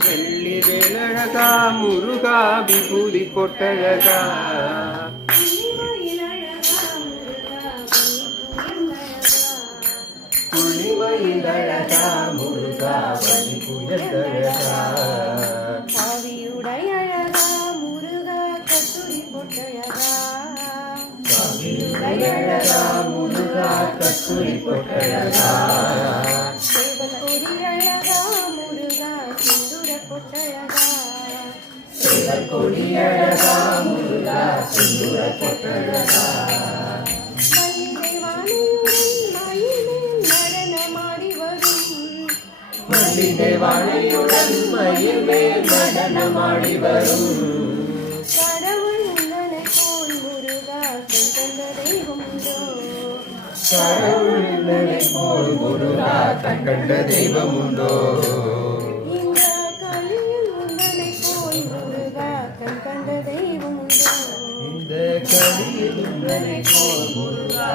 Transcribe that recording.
வெள்ளி வேலழகா முருகா விபூதி கொட்டழகா புலிமயிலழகா முருகா வழி புயலழகா காவியுடையழகா முருகா கஸ்தூரி பொட்டழகா காவியுடையழகா முருகா கஸ்தூரி பொட்டழகா சேவல் கொடியழகா முருகா சிந்துர பொட்டழகா சேவல் கொடியழகா முருகா சிந்துர பொட்டழகா தேவானையுடன் மயில் மேல் நடனமாடி வரும் கடவுள் உந்தனை போல் முருகா கண்கண்ட தெய்வம் உண்டோ கடவுள் உந்தனை போல் முருகா கண்கண்ட தெய்வம் உண்டோ இந்த கலியில் உந்தனை போல் முருகா கண்கண்ட தெய்வம் உண்டோ இந்த கலியில் உந்தனை போல் முருகா